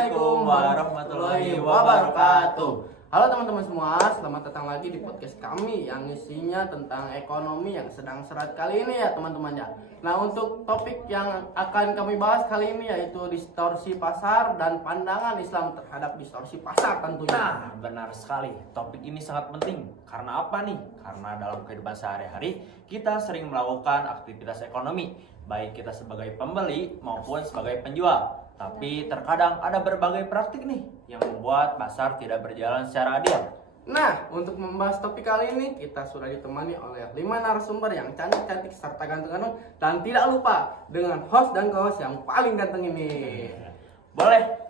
Assalamualaikum warahmatullahi wabarakatuh. Halo teman-teman semua, selamat datang lagi di podcast kami yang isinya tentang ekonomi yang sedang serat kali ini ya teman-teman ya. Nah, untuk topik yang akan kami bahas kali ini yaitu distorsi pasar dan pandangan Islam terhadap distorsi pasar tentunya. Nah, benar sekali. Topik ini sangat penting. Karena apa nih? Karena dalam kehidupan sehari-hari kita sering melakukan aktivitas ekonomi, baik kita sebagai pembeli maupun sebagai penjual. Tapi terkadang ada berbagai praktik nih yang membuat pasar tidak berjalan secara adil. Nah, untuk membahas topik kali ini kita sudah ditemani oleh 5 narasumber yang cantik-cantik serta ganteng-ganteng, dan tidak lupa dengan host dan co-host yang paling ganteng ini. Boleh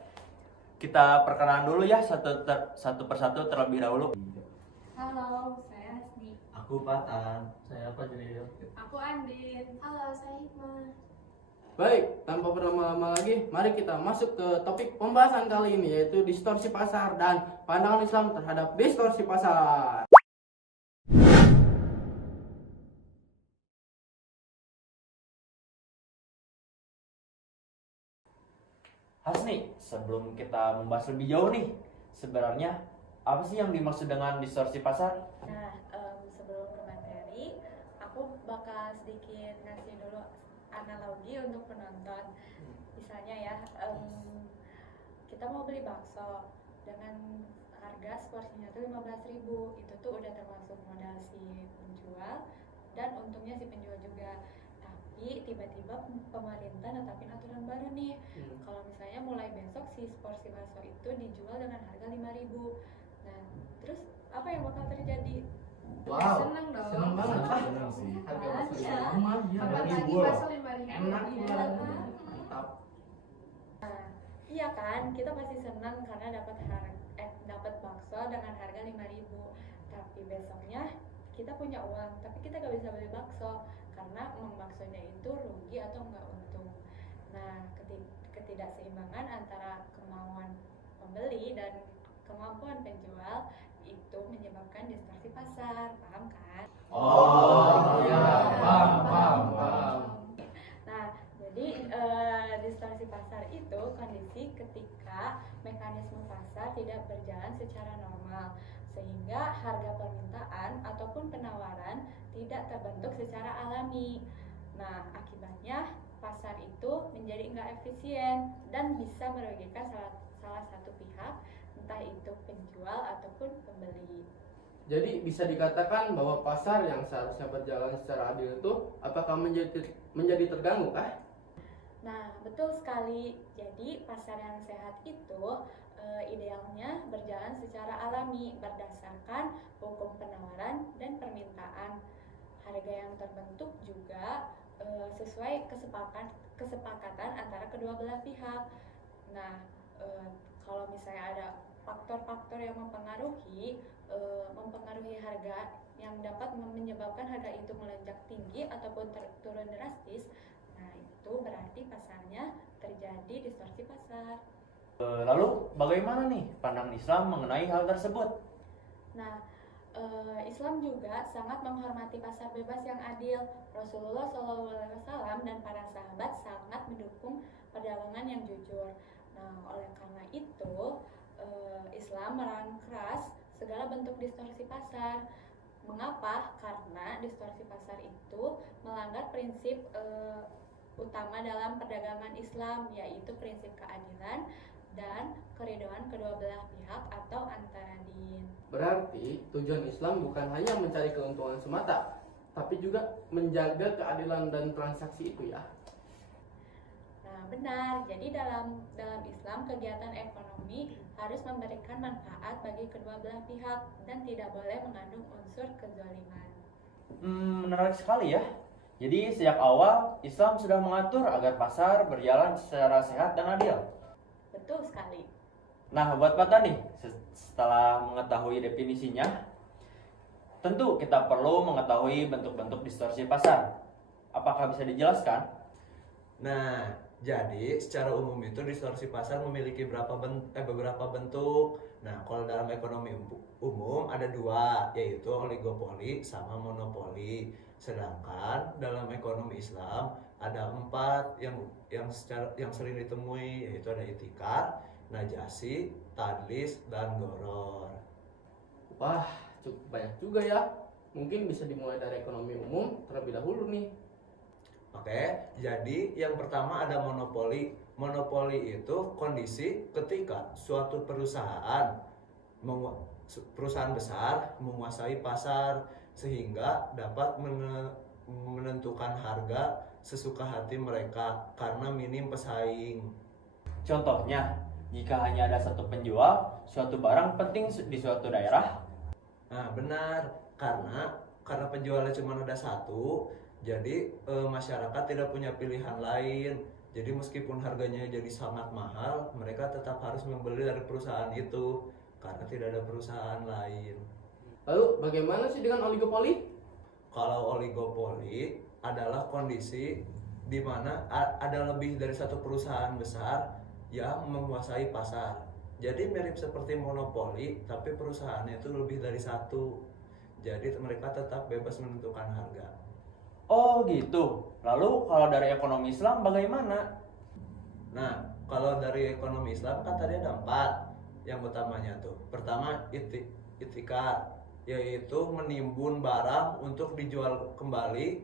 kita perkenalan dulu ya satu persatu terlebih dahulu. Halo, saya Hasni. Aku Patan. Saya apa jadi? Aku Andin. Halo, saya Hikmah. Baik, tanpa berlama-lama lagi, mari kita masuk ke topik pembahasan kali ini yaitu distorsi pasar dan pandangan Islam terhadap distorsi pasar. Hasni, sebelum kita membahas lebih jauh nih, sebenarnya apa sih yang dimaksud dengan distorsi pasar? Nah, sebelum ke materi, aku bakal sedikit ngasih dulu analogi untuk penonton. Misalnya ya, kita mau beli bakso dengan harga seporsinya tuh 15.000. Itu tuh udah termasuk modal si penjual dan untungnya si penjual juga. Tapi tiba-tiba pemerintah netapin aturan baru nih. Kalau misalnya mulai besok si porsi bakso itu dijual dengan harga 5.000. Nah, terus apa yang bakal terjadi? Wow, Seneng dong. seneng banget. Seneng sih. Harga bakso di Iya. rumah ya. Apalagi bakso 5.000. Enak Iya, banget. kan? Mantap. Iya kan, kita pasti senang karena dapat bakso dengan harga 5.000. Tapi besoknya kita punya uang, tapi kita gak bisa beli bakso karena uang baksonya itu rugi atau enggak untung. Nah, ketidakseimbangan antara kemauan pembeli dan kemampuan penjual itu menyebabkan distorsi pasar, paham kan? Oh, iya, paham. Nah, jadi distorsi pasar itu kondisi ketika mekanisme pasar tidak berjalan secara normal, sehingga harga permintaan ataupun penawaran tidak terbentuk secara alami. Nah, akibatnya pasar itu menjadi nggak efisien dan bisa merugikan salah satu pihak, entah itu penjual ataupun pembeli. Jadi bisa dikatakan bahwa pasar yang seharusnya berjalan secara adil itu apakah menjadi terganggu kah? Nah, betul sekali. Jadi, pasar yang sehat itu idealnya berjalan secara alami berdasarkan hukum penawaran dan permintaan. Harga yang terbentuk juga sesuai kesepakatan antara kedua belah pihak. Nah, kalau misalnya ada faktor-faktor yang mempengaruhi harga yang dapat menyebabkan harga itu melonjak tinggi ataupun turun drastis, nah itu berarti pasarnya terjadi distorsi pasar. Lalu bagaimana nih pandangan Islam mengenai hal tersebut? Nah, Islam juga sangat menghormati pasar bebas yang adil. Rasulullah SAW dan para sahabat sangat mendukung perdagangan yang jujur. Nah, oleh karena itu Islam melarang keras segala bentuk distorsi pasar. Mengapa? Karena distorsi pasar itu melanggar prinsip utama dalam perdagangan Islam, yaitu prinsip keadilan dan keridhaan kedua belah pihak atau antara din. Berarti tujuan Islam bukan hanya mencari keuntungan semata, tapi juga menjaga keadilan dan transaksi itu ya. Nah, benar. Jadi dalam Islam kegiatan ekonomi harus memberikan manfaat bagi kedua belah pihak dan tidak boleh mengandung unsur kezaliman. Menarik sekali ya. Jadi sejak awal Islam sudah mengatur agar pasar berjalan secara sehat dan adil. Betul sekali. Nah, buat Patan nih, setelah mengetahui definisinya, tentu kita perlu mengetahui bentuk-bentuk distorsi pasar. Apakah bisa dijelaskan? Nah, jadi secara umum itu distorsi pasar memiliki beberapa bentuk. Nah, kalau dalam ekonomi umum ada dua, yaitu oligopoli sama monopoli. Sedangkan dalam ekonomi Islam ada 4 yang sering ditemui, yaitu ada itikar, najasi, tadlis, dan goror. Wah, cukup banyak juga ya. Mungkin bisa dimulai dari ekonomi umum terlebih dahulu nih. Oke, jadi yang pertama ada monopoli. Monopoli itu kondisi ketika suatu perusahaan besar menguasai pasar sehingga dapat menentukan harga sesuka hati mereka karena minim pesaing. Contohnya, jika hanya ada satu penjual, suatu barang penting di suatu daerah. Nah, benar, karena penjualnya cuma ada satu, jadi masyarakat tidak punya pilihan lain. Jadi meskipun harganya jadi sangat mahal, mereka tetap harus membeli dari perusahaan itu karena tidak ada perusahaan lain. Lalu bagaimana sih dengan oligopoli? Kalau oligopoli adalah kondisi di mana ada lebih dari satu perusahaan besar yang menguasai pasar. Jadi mirip seperti monopoli, tapi perusahaannya itu lebih dari satu. Jadi mereka tetap bebas menentukan harga. Oh gitu. Lalu kalau dari ekonomi Islam bagaimana? Nah, kalau dari ekonomi Islam kan tadi ada 4 yang utamanya tuh. Pertama, itikar, yaitu menimbun barang untuk dijual kembali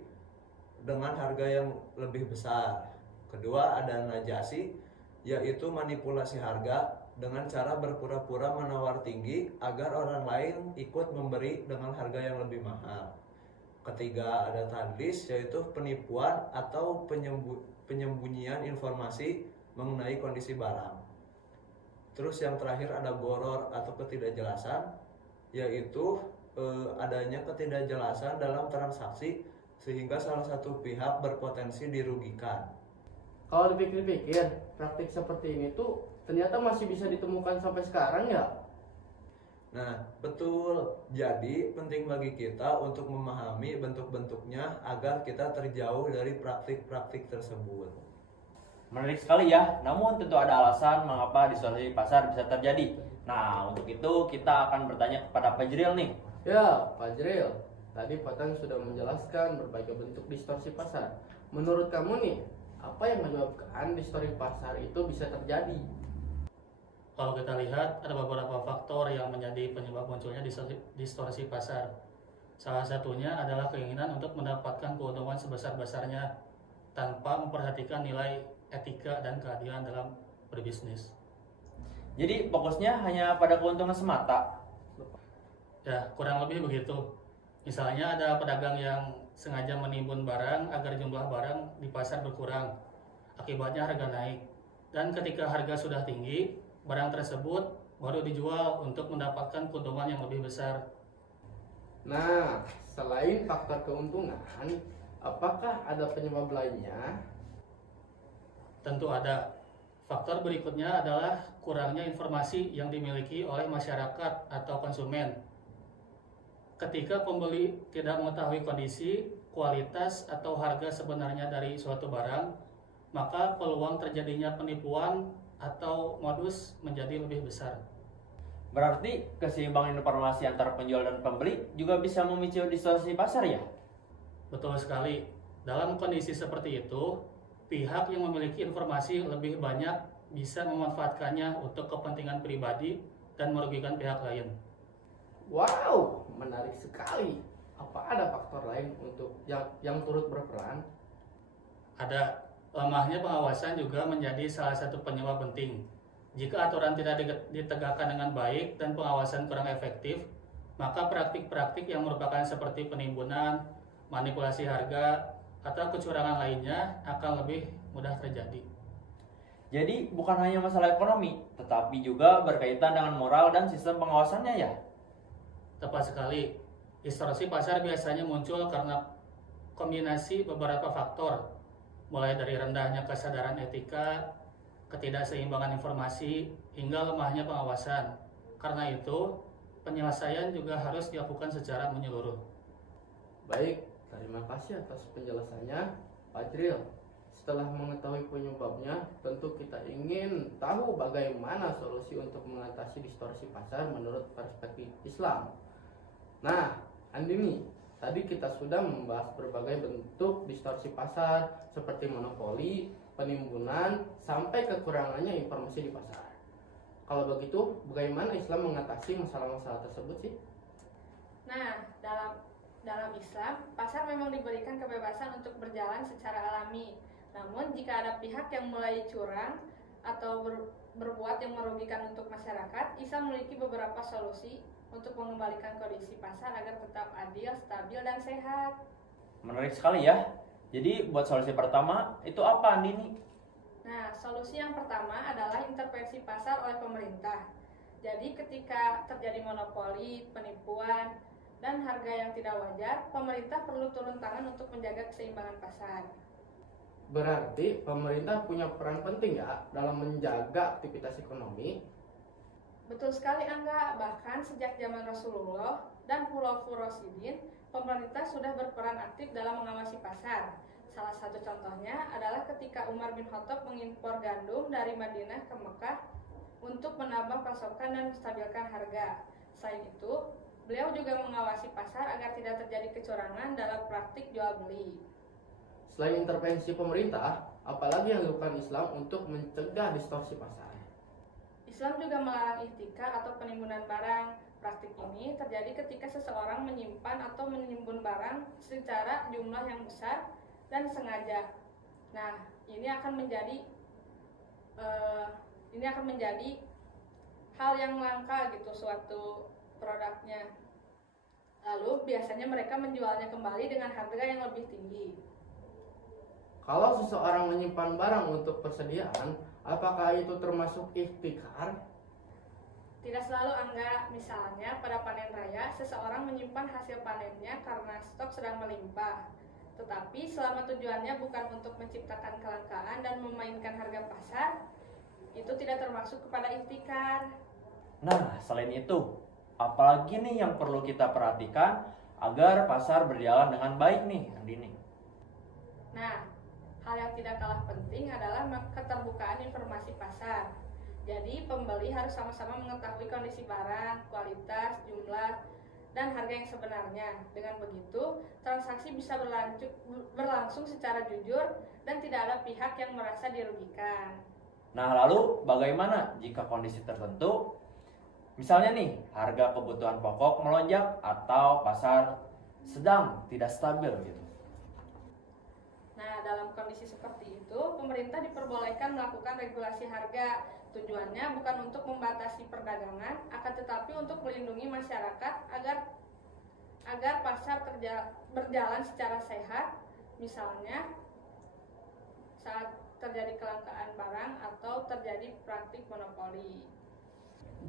dengan harga yang lebih besar. Kedua, ada najasi, yaitu manipulasi harga dengan cara berpura-pura menawar tinggi agar orang lain ikut memberi dengan harga yang lebih mahal. Ketiga, ada tadlis, yaitu penipuan atau penyembunyian informasi mengenai kondisi barang. Terus yang terakhir ada goror atau ketidakjelasan, yaitu adanya ketidakjelasan dalam transaksi sehingga salah satu pihak berpotensi dirugikan. Kalau dipikir-pikir, praktik seperti ini tuh ternyata masih bisa ditemukan sampai sekarang ya? Nah, betul. Jadi penting bagi kita untuk memahami bentuk-bentuknya agar kita terjauh dari praktik-praktik tersebut. Menarik sekali ya, namun tentu ada alasan mengapa distorsi pasar bisa terjadi. Nah, untuk itu kita akan bertanya kepada Pak Jril nih. Ya, Pak Jril, tadi Patang sudah menjelaskan berbagai bentuk distorsi pasar. Menurut kamu nih, apa yang menyebabkan distorsi pasar itu bisa terjadi? Kalau kita lihat, ada beberapa faktor yang menjadi penyebab munculnya distorsi pasar. Salah satunya adalah keinginan untuk mendapatkan keuntungan sebesar-besarnya tanpa memperhatikan nilai etika dan keadilan dalam berbisnis. Jadi fokusnya hanya pada keuntungan semata. Ya, kurang lebih begitu. Misalnya ada pedagang yang sengaja menimbun barang agar jumlah barang di pasar berkurang. Akibatnya harga naik. Dan ketika harga sudah tinggi, barang tersebut baru dijual untuk mendapatkan keuntungan yang lebih besar. Nah, selain faktor keuntungan, apakah ada penyebab lainnya? Tentu ada. Faktor berikutnya adalah kurangnya informasi yang dimiliki oleh masyarakat atau konsumen. Ketika pembeli tidak mengetahui kondisi, kualitas, atau harga sebenarnya dari suatu barang, maka peluang terjadinya penipuan atau modus menjadi lebih besar. Berarti keseimbangan informasi antara penjual dan pembeli juga bisa memicu distorsi pasar ya? Betul sekali. Dalam kondisi seperti itu, pihak yang memiliki informasi lebih banyak bisa memanfaatkannya untuk kepentingan pribadi dan merugikan pihak lain. Wow, menarik sekali. Apa ada faktor lain untuk yang turut berperan? Ada. Lemahnya pengawasan juga menjadi salah satu penyebab penting. Jika aturan tidak ditegakkan dengan baik dan pengawasan kurang efektif, maka praktik-praktik yang merupakan seperti penimbunan, manipulasi harga, atau kecurangan lainnya akan lebih mudah terjadi. Jadi bukan hanya masalah ekonomi, tetapi juga berkaitan dengan moral dan sistem pengawasannya ya? Tepat sekali. Distorsi pasar biasanya muncul karena kombinasi beberapa faktor, mulai dari rendahnya kesadaran etika, ketidakseimbangan informasi, hingga lemahnya pengawasan. Karena itu, penyelesaian juga harus dilakukan secara menyeluruh. Baik, terima kasih atas penjelasannya, Pak Jril. Setelah mengetahui penyebabnya, tentu kita ingin tahu bagaimana solusi untuk mengatasi distorsi pasar menurut perspektif Islam. Nah, Andini, tadi kita sudah membahas berbagai bentuk distorsi pasar seperti monopoli, penimbunan, sampai kekurangannya informasi di pasar. Kalau begitu, bagaimana Islam mengatasi masalah-masalah tersebut sih? Nah, dalam Islam, pasar memang diberikan kebebasan untuk berjalan secara alami. Namun, jika ada pihak yang mulai curang atau berbuat yang merugikan untuk masyarakat, Islam memiliki beberapa solusi untuk mengembalikan kondisi pasar agar tetap adil, stabil, dan sehat. Menarik sekali ya. Jadi buat solusi pertama itu apa, Andini? Nah, solusi yang pertama adalah intervensi pasar oleh pemerintah. Jadi, ketika terjadi monopoli, penipuan, dan harga yang tidak wajar, pemerintah perlu turun tangan untuk menjaga keseimbangan pasar. Berarti pemerintah punya peran penting ya dalam menjaga aktivitas ekonomi. Betul sekali Angga, bahkan sejak zaman Rasulullah dan Khulafaur Rasyidin, pemerintah sudah berperan aktif dalam mengawasi pasar. Salah satu contohnya adalah ketika Umar bin Khattab mengimpor gandum dari Madinah ke Mekah untuk menambah pasokan dan menstabilkan harga. Selain itu, beliau juga mengawasi pasar agar tidak terjadi kecurangan dalam praktik jual beli. Selain intervensi pemerintah, apalagi yang dilakukan Islam untuk mencegah distorsi pasar? Islam juga melarang ihtikar atau penimbunan barang. Praktik ini terjadi ketika seseorang menyimpan atau menimbun barang secara jumlah yang besar dan sengaja. Nah, ini akan menjadi hal yang langka gitu suatu produknya. Lalu biasanya mereka menjualnya kembali dengan harga yang lebih tinggi. Kalau seseorang menyimpan barang untuk persediaan, apakah itu termasuk ihtikar? Tidak selalu Angga, misalnya pada panen raya, seseorang menyimpan hasil panennya karena stok sedang melimpah. Tetapi selama tujuannya bukan untuk menciptakan kelangkaan dan memainkan harga pasar, itu tidak termasuk kepada ihtikar. Nah, selain itu, apalagi nih yang perlu kita perhatikan agar pasar berjalan dengan baik nih, Andini? Nah, hal yang tidak kalah penting adalah keterbukaan informasi pasar. Jadi, pembeli harus sama-sama mengetahui kondisi barang, kualitas, jumlah, dan harga yang sebenarnya. Dengan begitu, transaksi bisa berlangsung secara jujur dan tidak ada pihak yang merasa dirugikan. Nah, lalu bagaimana jika kondisi tertentu, misalnya nih, harga kebutuhan pokok melonjak atau pasar sedang tidak stabil gitu? Nah, dalam kondisi seperti itu, pemerintah diperbolehkan melakukan regulasi harga. Tujuannya bukan untuk membatasi perdagangan, akan tetapi untuk melindungi masyarakat agar pasar berjalan secara sehat, misalnya saat terjadi kelangkaan barang atau terjadi praktik monopoli.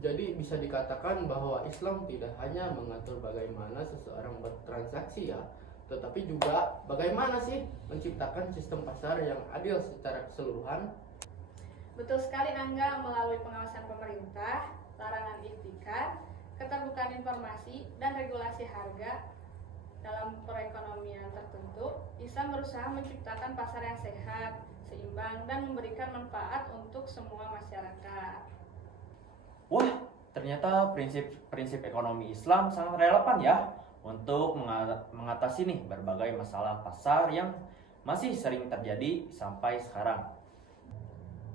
Jadi bisa dikatakan bahwa Islam tidak hanya mengatur bagaimana seseorang bertransaksi ya, tetapi juga bagaimana sih menciptakan sistem pasar yang adil secara keseluruhan. Betul sekali Angga, melalui pengawasan pemerintah, larangan ihtikar, keterbukaan informasi, dan regulasi harga dalam perekonomian tertentu, Islam berusaha menciptakan pasar yang sehat, seimbang, dan memberikan manfaat untuk semua masyarakat. Wah, ternyata prinsip-prinsip ekonomi Islam sangat relevan ya untuk mengatasi nih berbagai masalah pasar yang masih sering terjadi sampai sekarang.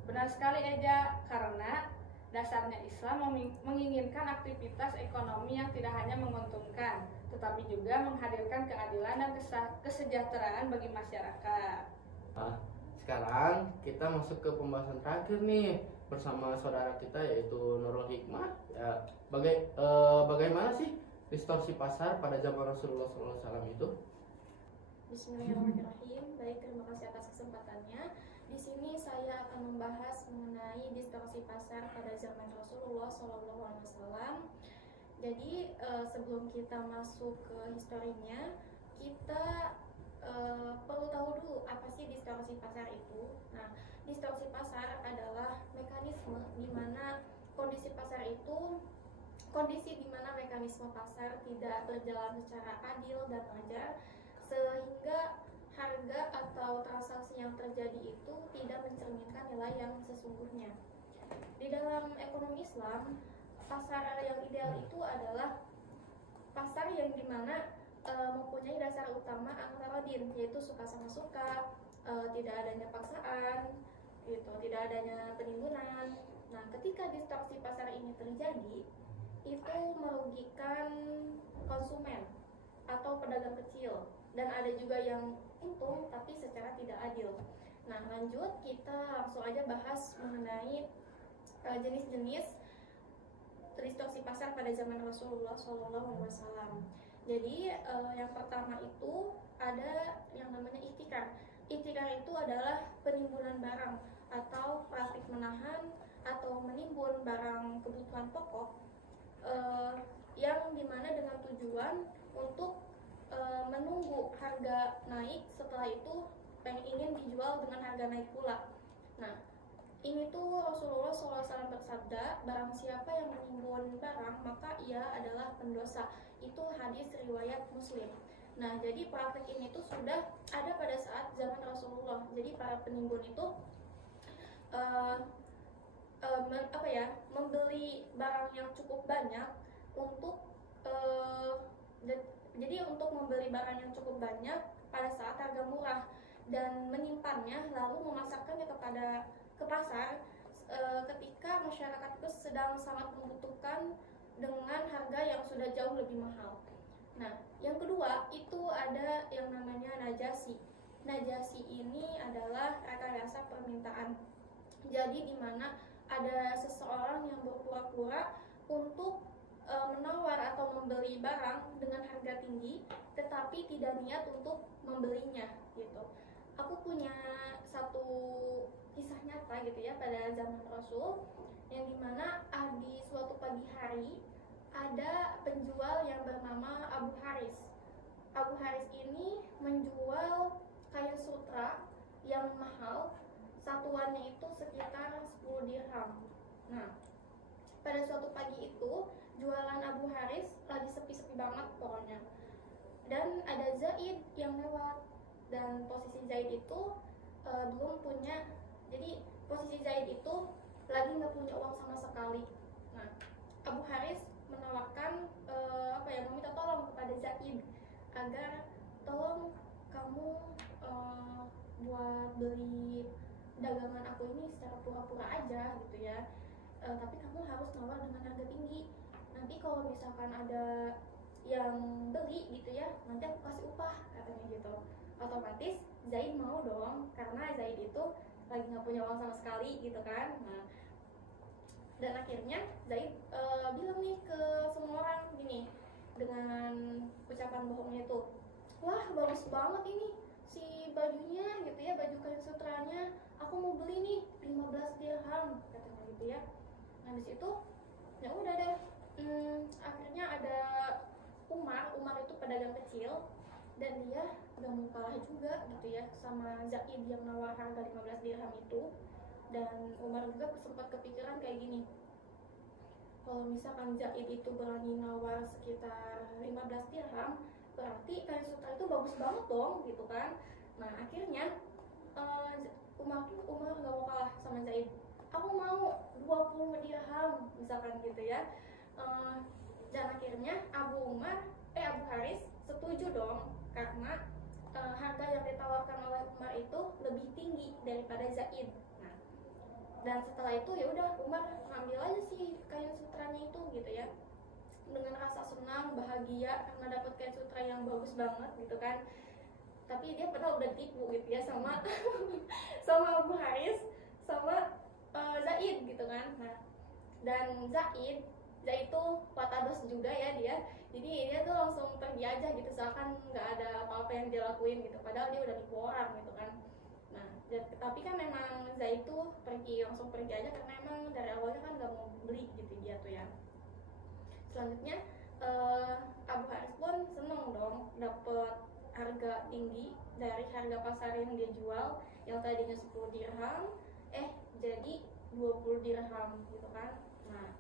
Benar sekali Eja, karena dasarnya Islam menginginkan aktivitas ekonomi yang tidak hanya menguntungkan, tetapi juga menghadirkan keadilan dan kesejahteraan bagi masyarakat. Nah, sekarang kita masuk ke pembahasan terakhir nih bersama saudara kita yaitu Nurul Hikmah. Ya, bagaimana sih distorsi pasar pada zaman Rasulullah SAW itu? Bismillahirrahmanirrahim. Baik, terima kasih atas kesempatannya. Di sini saya akan membahas mengenai distorsi pasar pada zaman Rasulullah SAW. Jadi sebelum kita masuk ke historinya, kita perlu tahu dulu apa sih distorsi pasar itu. Nah, distorsi pasar adalah mekanisme di mana kondisi di mana mekanisme pasar tidak berjalan secara adil dan wajar, sehingga harga atau transaksi yang terjadi itu tidak mencerminkan nilai yang sesungguhnya. Di dalam ekonomi Islam, pasar yang ideal itu adalah pasar yang dimana mempunyai dasar utama antara din, yaitu suka sama suka, tidak adanya paksaan, gitu, tidak adanya penimbunan, Nah, ketika distorsi pasar ini terjadi, itu merugikan konsumen atau pedagang kecil, dan ada juga yang untung tapi secara tidak adil. Nah, lanjut kita langsung aja bahas mengenai jenis-jenis distorsi pasar pada zaman Rasulullah SAW. Jadi yang pertama itu ada yang namanya ihtikar. Ihtikar itu adalah penimbunan barang atau praktik menahan atau menimbun barang kebutuhan pokok yang dimana dengan tujuan untuk menunggu harga naik, setelah itu ingin dijual dengan harga naik pula. Nah, ini tuh Rasulullah SAW bersabda, barang siapa yang menimbun barang maka ia adalah pendosa. Itu hadis riwayat Muslim. Nah, jadi praktik ini tuh sudah ada pada saat zaman Rasulullah. Jadi para penimbun itu membeli barang yang cukup banyak untuk jadi untuk membeli barang yang cukup banyak pada saat harga murah dan menyimpannya lalu memasarkannya ke pasar ketika masyarakat itu sedang sangat membutuhkan dengan harga yang sudah jauh lebih mahal. Nah, yang kedua itu ada yang namanya najasi. Najasi ini adalah rekayasa permintaan. Jadi di mana ada seseorang yang berpura-pura untuk menawar atau membeli barang dengan harga tinggi tetapi tidak niat untuk membelinya gitu. Aku punya satu kisah nyata gitu ya pada zaman Rasul, yang dimana di suatu pagi hari ada penjual yang bernama Abu Haris. Abu Haris ini menjual kain sutra yang mahal, satuannya itu sekitar 10 dirham. Nah, pada suatu pagi itu jualan Abu Haris lagi sepi-sepi banget pokoknya, dan ada Zaid yang lewat, dan posisi Zaid itu belum punya, jadi posisi Zaid itu lagi nggak punya uang sama sekali. Nah, Abu Haris menawarkan meminta tolong kepada Zaid agar tolong kamu buat beli dagangan aku ini secara pura-pura aja gitu ya, tapi kamu harus nawar dengan harga tinggi. Nanti kalau misalkan ada yang beli gitu ya, nanti aku kasih upah, katanya gitu. Otomatis Zaid mau dong, karena Zaid itu lagi nggak punya uang sama sekali gitu kan. Nah, dan akhirnya Zaid bilang nih ke semua orang gini dengan ucapan bohongnya itu, wah bagus banget ini si bajunya gitu ya, baju kain sutranya, aku mau beli nih 15 dirham, katanya gitu ya. Nah di situ ya udah deh, akhirnya ada Umar itu pedagang kecil, dan dia gak mau kalah juga gitu ya sama Zaid yang nawar harga 15 dirham itu. Dan Umar juga sempat kepikiran kayak gini, kalau misalkan Zaid itu berani nawar sekitar 15 dirham, berarti kain sutra itu bagus banget dong gitu kan. Nah akhirnya Umar gak mau kalah sama Zaid, aku mau 20 dirham misalkan gitu ya. Dan akhirnya Abu Haris setuju dong, karena harga yang ditawarkan oleh Umar itu lebih tinggi daripada Zaid. Nah, dan setelah itu ya udah Umar ngambil aja sih kain sutranya itu gitu ya, dengan rasa senang bahagia karena dapat kain sutra yang bagus banget gitu kan. Tapi dia padahal udah ditipu gitu ya sama sama Abu Haris sama Zaid gitu kan. Nah, dan Zaid itu watados juga ya dia, jadi dia tuh langsung pergi aja gitu, seakan nggak ada apa-apa yang dia lakuin gitu, padahal dia udah nipu orang gitu kan. Nah, tapi kan memang Zaid tuh langsung pergi aja karena emang dari awalnya kan nggak mau beli gitu dia tuh ya. Selanjutnya Abu Haris pun seneng dong dapet harga tinggi dari harga pasar yang dia jual, yang tadinya 10 dirham jadi 20 dirham gitu kan. Nah,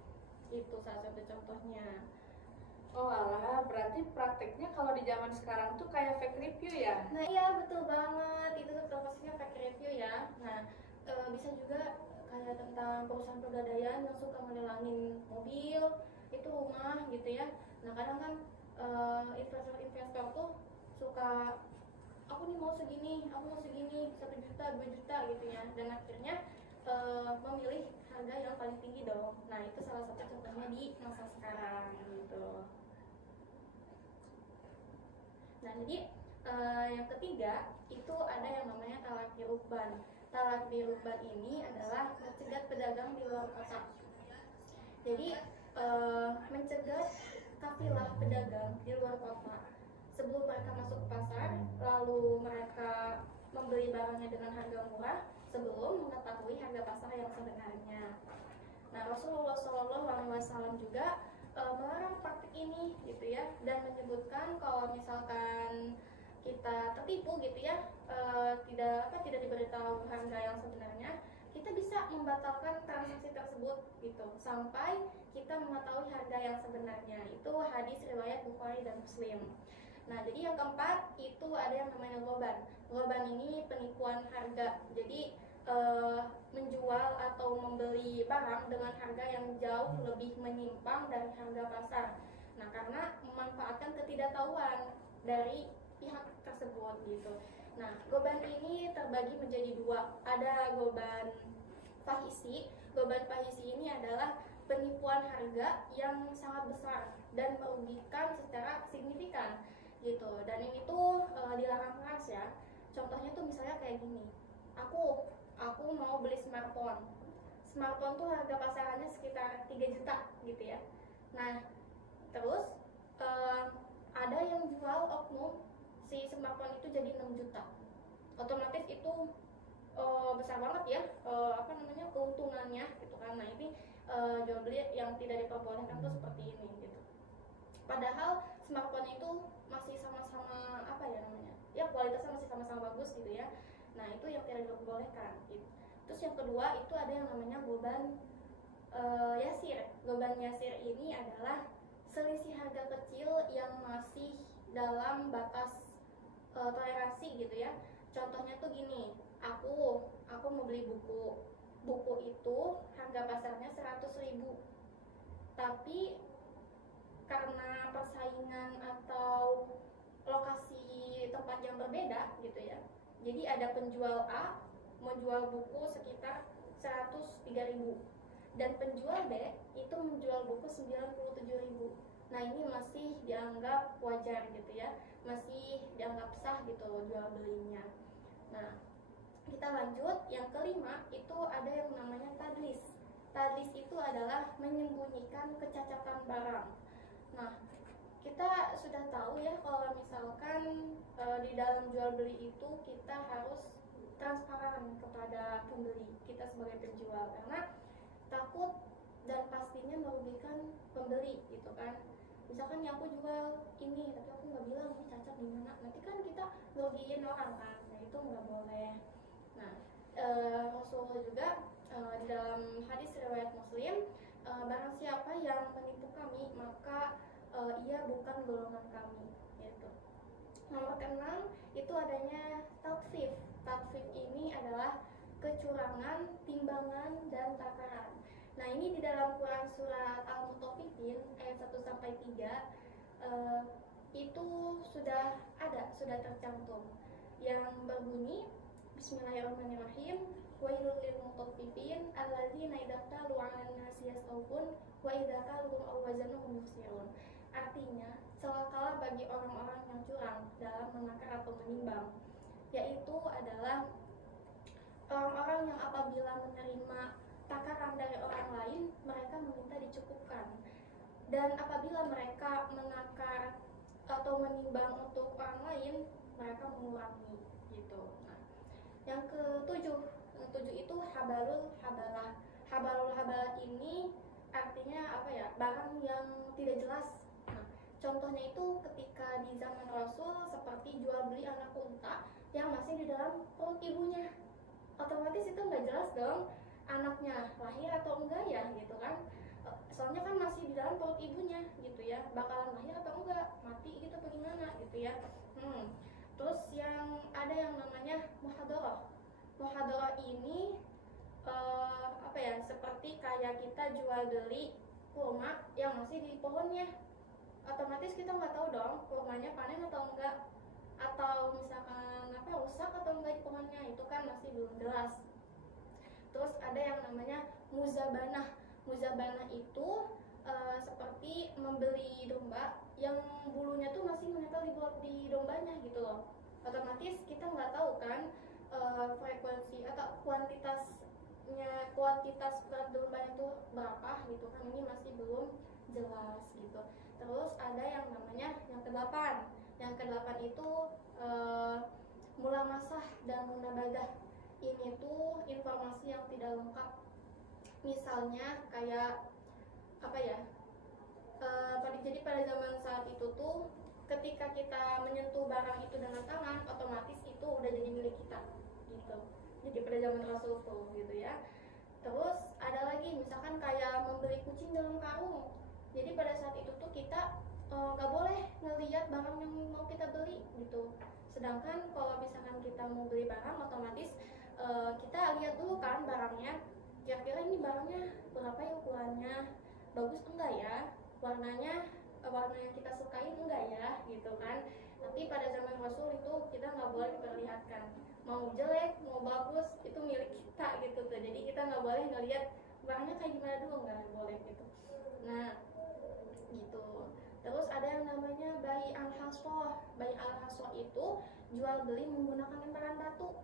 itu salah satu contohnya. Oh alah, berarti prakteknya kalau di zaman sekarang tuh kayak fake review ya? Nah iya betul banget, itu tuh maksudnya fake review ya. Nah bisa juga kayak tentang perusahaan pegadaian yang suka ngelilangin mobil, itu rumah gitu ya. Nah kadang kan investor tuh suka, aku nih mau segini, 1 juta, 2 juta gitu ya. Dan akhirnya memilih harga yang paling tinggi dong. Nah itu salah satu contohnya di masa sekarang gitu. Nah jadi yang ketiga itu ada yang namanya talaqi rukban. Talaqi rukban ini adalah mencegat pedagang di luar kota. Jadi mencegah kafilah pedagang di luar kota sebelum mereka masuk ke pasar, lalu mereka membeli barangnya dengan harga murah sebelum mengetahui harga pasar yang sebenarnya. Nah Rasulullah SAW juga melarang praktik ini gitu ya, dan menyebutkan kalau misalkan kita tertipu gitu ya, tidak diberitahu harga yang sebenarnya, kita bisa membatalkan transaksi tersebut gitu sampai kita mengetahui harga yang sebenarnya. Itu hadis riwayat Bukhari dan Muslim. Nah jadi yang keempat itu ada yang namanya ghoban. Ghoban ini penipuan harga. Jadi menjual atau membeli barang dengan harga yang jauh lebih menyimpang dari harga pasar. Nah karena memanfaatkan ketidaktahuan dari pihak tersebut gitu. Nah ghoban ini terbagi menjadi dua. Ada ghoban fahisi. Ghoban fahisi ini adalah penipuan harga yang sangat besar dan merugikan secara signifikan gitu. Dan ini tuh dilarang keras ya. Contohnya tuh misalnya kayak gini. Aku mau beli smartphone. Smartphone tuh harga pasarannya sekitar 3 juta gitu ya. Nah, terus ada yang jual oknum si smartphone itu jadi 6 juta. Otomatis itu besar banget ya keuntungannya gitu kan. Nah, ini jual beli yang tidak diperbolehkan tuh seperti ini gitu. Padahal smartphone itu masih sama-sama ya kualitasnya masih sama-sama bagus gitu ya. Nah itu yang tidak diperbolehkan gitu. Terus yang kedua itu ada yang namanya ghoban yasir. Ghoban yasir ini adalah selisih harga kecil yang masih dalam batas toleransi gitu ya. Contohnya tuh gini, aku mau beli buku itu harga pasarnya 100.000, tapi karena persaingan atau lokasi tempat yang berbeda gitu ya, jadi ada penjual A menjual buku sekitar 103.000 dan penjual B itu menjual buku 97.000. Nah ini masih dianggap wajar gitu ya, masih dianggap sah gitu jual belinya. Nah kita lanjut, yang kelima itu ada yang namanya tadlis. Tadlis itu adalah menyembunyikan kecacatan barang. Nah kita sudah tahu ya kalau misalkan di dalam jual beli itu kita harus transparan kepada pembeli, kita sebagai penjual, karena takut dan pastinya merugikan pembeli gitu kan. Misalkan ya aku jual ini tapi aku nggak bilang ini cacat di mana, nanti kan kita ngerugiin orang kan. Nah itu nggak boleh. Nah Rasulullah juga di dalam hadis riwayat Muslim, barang siapa yang menipu kami maka ia bukan golongan kami gitu. Nomor keenam itu adanya tatfif. Tatfif ini adalah kecurangan, timbangan, dan takaran. Nah ini di dalam Quran surat Al-Mutaffifin ayat 1-3 itu sudah tercantum yang berbunyi Bismillahirrahmanirrahim, wailul lil mutaffifin alladzina idza talu 'alan nasi yastawfun wa idza kaluhum aw wazanuhum yukhsirun. Artinya, celakalah bagi orang-orang yang curang dalam menakar atau menimbang, yaitu adalah orang-orang yang apabila menerima takaran dari orang lain, mereka meminta dicukupkan, dan apabila mereka menakar atau menimbang untuk orang lain, mereka mengurangi gitu. Nah, yang ketujuh itu habalul habalah. Habalul habalah ini artinya apa ya? Barang yang tidak jelas. Nah, contohnya itu ketika di zaman Rasul seperti jual beli anak unta yang masih di dalam perut ibunya. Otomatis itu nggak jelas dong anaknya lahir atau enggak ya gitu kan. Soalnya kan masih di dalam perut ibunya gitu ya, bakalan lahir atau enggak, mati gitu bagaimana gitu ya. Terus yang ada yang namanya muhadharah. Muhadharah ini seperti kayak kita jual beli kurma yang masih di pohonnya. Otomatis kita nggak tahu dong kurmanya panen atau enggak, atau misalkan rusak atau enggak di pohonnya, itu kan masih belum jelas. Terus ada yang namanya muzabanah. Muzabanah itu seperti membeli domba yang bulunya tuh masih menempel di dombanya gitu loh. Otomatis kita nggak tahu kan frekuensi atau kuantitas berat dombanya itu berapa gitu kan, ini masih belum jelas gitu. Terus ada yang namanya yang kedelapan. Yang kedelapan itu mulamasah dan munabadah. Ini tuh informasi yang tidak lengkap. Misalnya kayak apa ya? Jadi pada zaman saat itu tuh ketika kita menyentuh barang itu dengan tangan, otomatis itu udah jadi milik kita gitu. Jadi pada zaman Rasul tuh gitu ya. Terus ada lagi misalkan kayak membeli kucing dalam karung. Jadi pada saat itu tuh kita nggak boleh ngelihat barang yang mau kita beli gitu. Sedangkan kalau misalkan kita mau beli barang, otomatis kita lihat dulu kan barangnya, kira-kira ini barangnya berapa ya ukurannya, bagus enggak ya, warnanya warna yang kita sukain enggak ya gitu kan. Nanti pada zaman Rasul itu kita nggak boleh diperlihatkan, mau jelek mau bagus itu milik kita gitu tuh. Jadi kita nggak boleh ngelihat barangnya kayak gimana dulu, nggak boleh gitu. Nah gitu. Terus ada yang namanya bai al-hasoh. Bai al-hasoh itu jual beli menggunakan lemparan batu.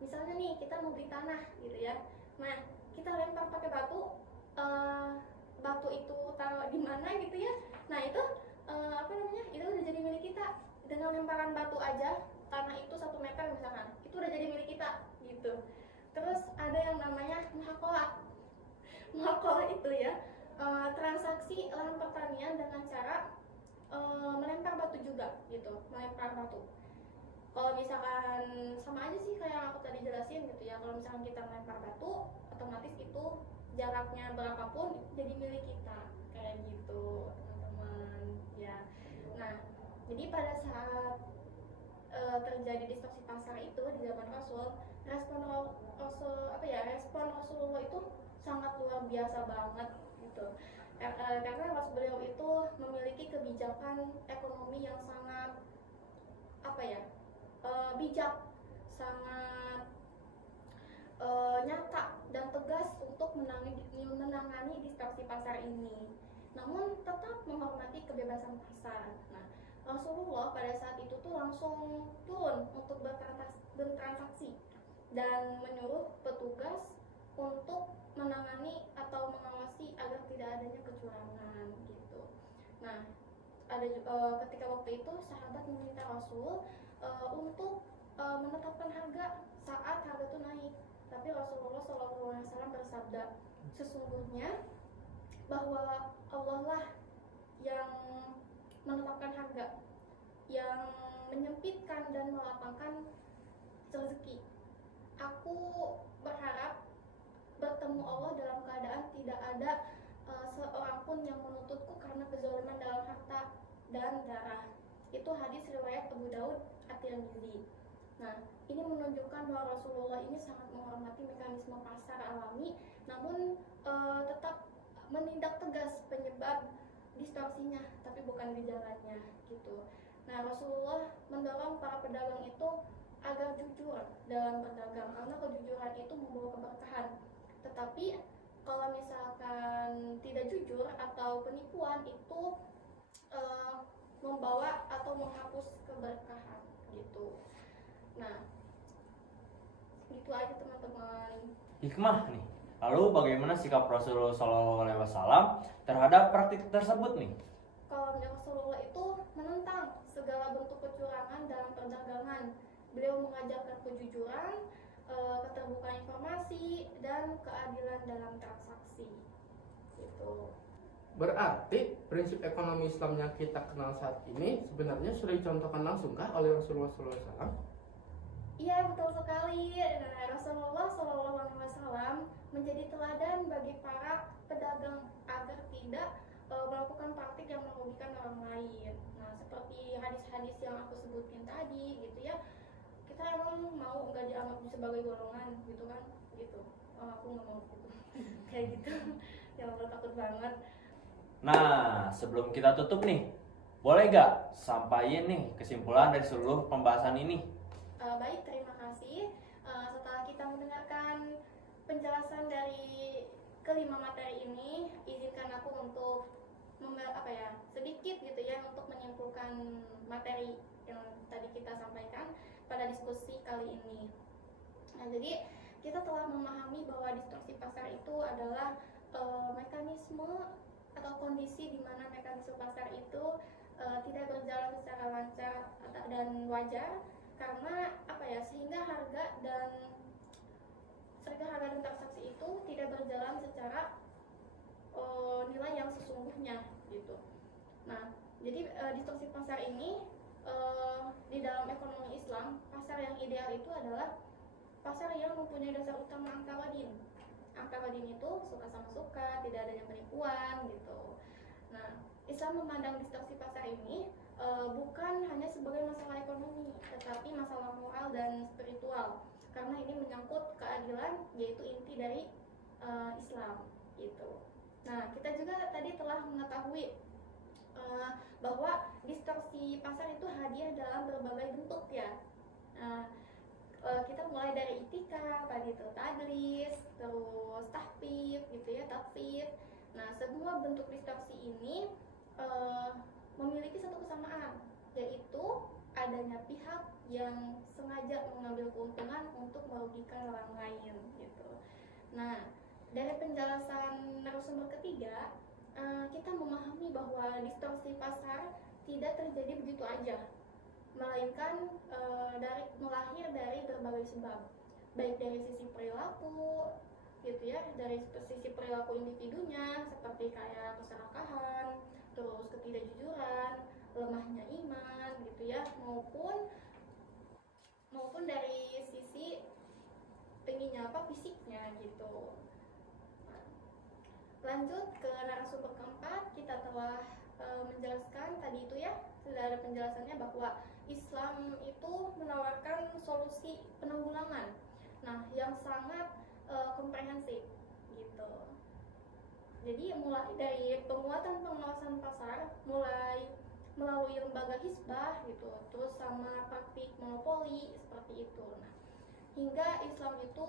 Misalnya nih kita mau beli tanah gitu ya, nah kita lempar pakai batu, batu itu taruh di mana gitu ya, nah itu itu udah jadi milik kita. Dengan lemparan batu aja tanah itu 1 meter misalkan, itu udah jadi milik kita gitu. Terus ada yang namanya muhaqalah. Muhaqalah itu ya transaksi lahan pertanian dengan cara melempar batu juga gitu, melempar batu. Kalau misalkan sama aja sih kayak yang aku tadi jelasin gitu ya, kalau misalkan kita melempar batu, otomatis itu jaraknya berapapun jadi milik kita kayak gitu teman-teman ya. Nah jadi pada saat terjadi distorsi pasar itu di zaman Rasul, respon Rasulullah itu sangat luar biasa banget gitu. Karena beliau itu memiliki kebijakan ekonomi yang sangat bijak, sangat nyata dan tegas untuk menangani distorsi pasar ini, namun tetap menghormati kebebasan pasar. Nah, Rasulullah pada saat itu tuh langsung turun untuk bertransaksi dan menyuruh petugas untuk menangani atau mengawasi agar tidak adanya kecurangan gitu. Nah, ketika waktu itu sahabat meminta Rasul untuk menetapkan harga saat harga itu naik. Tapi Rasulullah SAW bersabda, sesungguhnya bahwa Allah lah yang menetapkan harga, yang menyempitkan dan melapangkan rezeki. Aku berharap bertemu Allah dalam keadaan tidak ada seorang pun yang menuntutku karena kezaliman dalam harta dan darah. Itu hadis riwayat Abu Daud At-Tirmidzi. Nah, ini menunjukkan bahwa Rasulullah ini sangat menghormati mekanisme pasar alami, namun tetap menindak tegas penyebab distorsinya, tapi bukan gejalanya gitu. Nah, Rasulullah mendorong para pedagang itu agar jujur dalam berdagang, karena kejujuran itu membawa keberkahan. Tetapi kalau misalkan tidak jujur atau penipuan itu membawa atau menghapus keberkahan gitu. Nah, gitu aja teman-teman. Hikmah nih. Lalu bagaimana sikap Rasulullah SAW terhadap praktik tersebut nih? Kalau Rasulullah itu menentang segala bentuk kecurangan dalam perdagangan. Beliau mengajarkan kejujuran, keterbukaan informasi, dan keadilan dalam transaksi. Gitu. Berarti prinsip ekonomi Islam yang kita kenal saat ini sebenarnya sudah dicontohkan langsung kah oleh Rasulullah SAW? Iya, betul sekali. Nah, Rasulullah SAW menjadi teladan bagi para pedagang agar tidak melakukan praktik yang merugikan orang lain. Nah, seperti hadis-hadis yang aku sebutin tadi gitu ya, kita emang mau nggak dianggap sebagai golongan gitu kan, gitu. Aku nggak mau gitu kayak gitu. Ya Allah, takut banget. Nah, sebelum kita tutup nih, boleh gak sampaikan nih kesimpulan dari seluruh pembahasan ini? Baik, terima kasih. Setelah kita mendengarkan penjelasan dari kelima materi ini, izinkan aku untuk sedikit gitu ya untuk menyimpulkan materi yang tadi kita sampaikan pada diskusi kali ini. Nah, jadi kita telah memahami bahwa distorsi pasar itu adalah mekanisme atau kondisi di mana mekanisme pasar itu tidak berjalan secara lancar dan wajar karena sehingga harga dan transaksi itu tidak berjalan secara nilai yang sesungguhnya gitu. Nah, jadi distorsi pasar ini di dalam ekonomi Islam, pasar yang ideal itu adalah pasar yang mempunyai dasar utama angka wadin. Angka wadin itu suka sama suka, tidak adanya penipuan gitu. Nah, Islam memandang distorsi pasar ini bukan hanya sebagai masalah ekonomi, tetapi masalah moral dan spiritual. Karena ini menyangkut keadilan, yaitu inti dari Islam gitu. Nah, kita juga tadi telah mengetahui bahwa distorsi pasar itu hadir dalam berbagai bentuk ya. Kita mulai dari itikaf, tadi itu tadlis, terus tahfidz gitu ya, tatfidz. Nah, semua bentuk distorsi ini memiliki satu kesamaan, yaitu adanya pihak yang sengaja mengambil keuntungan untuk merugikan orang lain gitu. Nah, dari penjelasan narasumber ketiga, kita memahami bahwa distorsi pasar tidak terjadi begitu aja, melainkan melahir dari berbagai sebab, baik dari sisi perilaku gitu ya, dari sisi perilaku individunya seperti kayak keserakahan, terus ketidakjujuran, lemahnya iman gitu ya, maupun dari sisi tingginya fisiknya gitu. Lanjut ke narasumber keempat, kita telah menjelaskan tadi itu ya, sudah ada penjelasannya bahwa Islam itu menawarkan solusi penanggulangan, nah yang sangat komprehensif gitu. Jadi mulai dari penguatan pengawasan pasar, mulai melalui lembaga hisbah gitu, terus sama praktik monopoli seperti itu. Nah, hingga Islam itu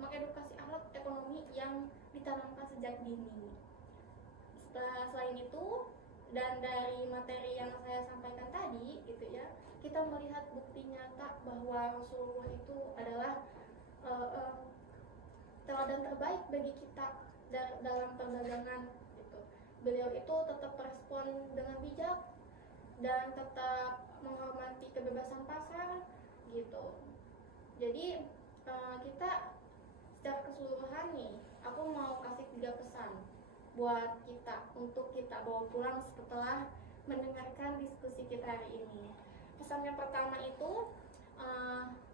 mengedukasi akhlak ekonomi yang ditanamkan sejak dini. Selain itu, dan dari materi yang saya sampaikan tadi gitu ya, kita melihat bukti nyata bahwa Rasulullah itu adalah teladan terbaik bagi kita dalam perdagangan gitu. Beliau itu tetap merespon dengan bijak dan tetap menghormati kebebasan pasar gitu. Jadi kita secara keseluruhan nih, aku mau kasih 3 pesan buat kita untuk kita bawa pulang setelah mendengarkan diskusi kita hari ini. Pesan yang pertama itu,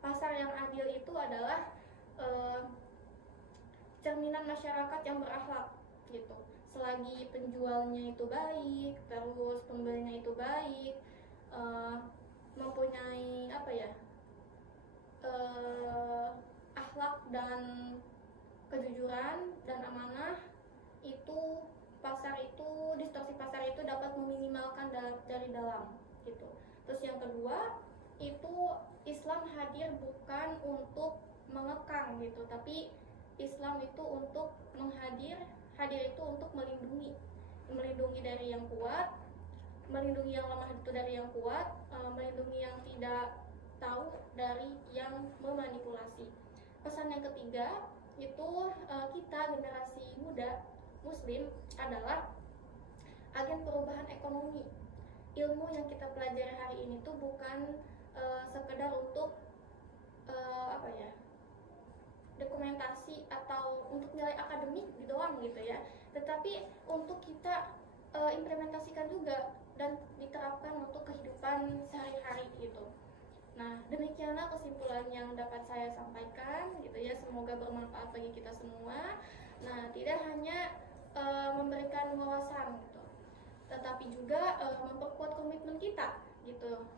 pasar yang adil itu adalah cerminan masyarakat yang berakhlak gitu. Selagi penjualnya itu baik, terus pembelinya itu baik, mempunyai akhlak dan kejujuran dan amanah, itu distorsi pasar itu dapat meminimalkan dari dalam gitu. Terus yang kedua itu, Islam hadir bukan untuk mengekang gitu, tapi Islam itu untuk hadir itu untuk melindungi dari yang kuat, melindungi yang lemah itu dari yang kuat, melindungi yang tidak tahu dari yang memanipulasi. Pesan yang ketiga itu, kita generasi muda Muslim adalah agen perubahan ekonomi. Ilmu yang kita pelajari hari ini tuh bukan sekedar untuk dokumentasi atau untuk nilai akademik doang gitu ya, tetapi untuk kita implementasikan juga dan diterapkan untuk kehidupan sehari-hari gitu. Nah, demikianlah kesimpulan yang dapat saya sampaikan gitu ya, semoga bermanfaat bagi kita semua. Nah, tidak hanya memberikan wawasan gitu, tetapi juga memperkuat komitmen kita gitu,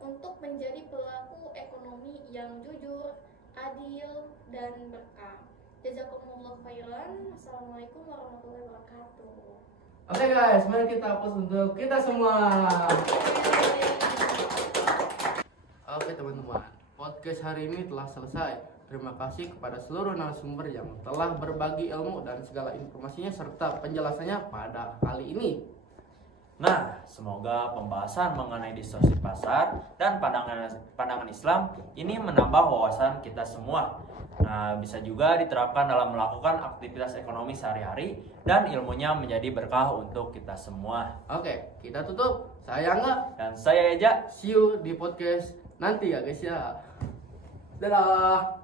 untuk menjadi pelaku ekonomi yang jujur, adil, dan berkah. Jazakumullah khairan. Assalamualaikum warahmatullahi wabarakatuh. Oke guys, mari kita hapus untuk kita semua. Oke teman-teman, podcast hari ini telah selesai. Terima kasih kepada seluruh narasumber yang telah berbagi ilmu dan segala informasinya serta penjelasannya pada kali ini. Nah, semoga pembahasan mengenai distorsi pasar dan pandangan Islam ini menambah wawasan kita semua. Nah, bisa juga diterapkan dalam melakukan aktivitas ekonomi sehari-hari dan ilmunya menjadi berkah untuk kita semua. Oke, kita tutup. Saya Angga. Dan saya Eja. See you di podcast nanti ya guys ya. Dadah.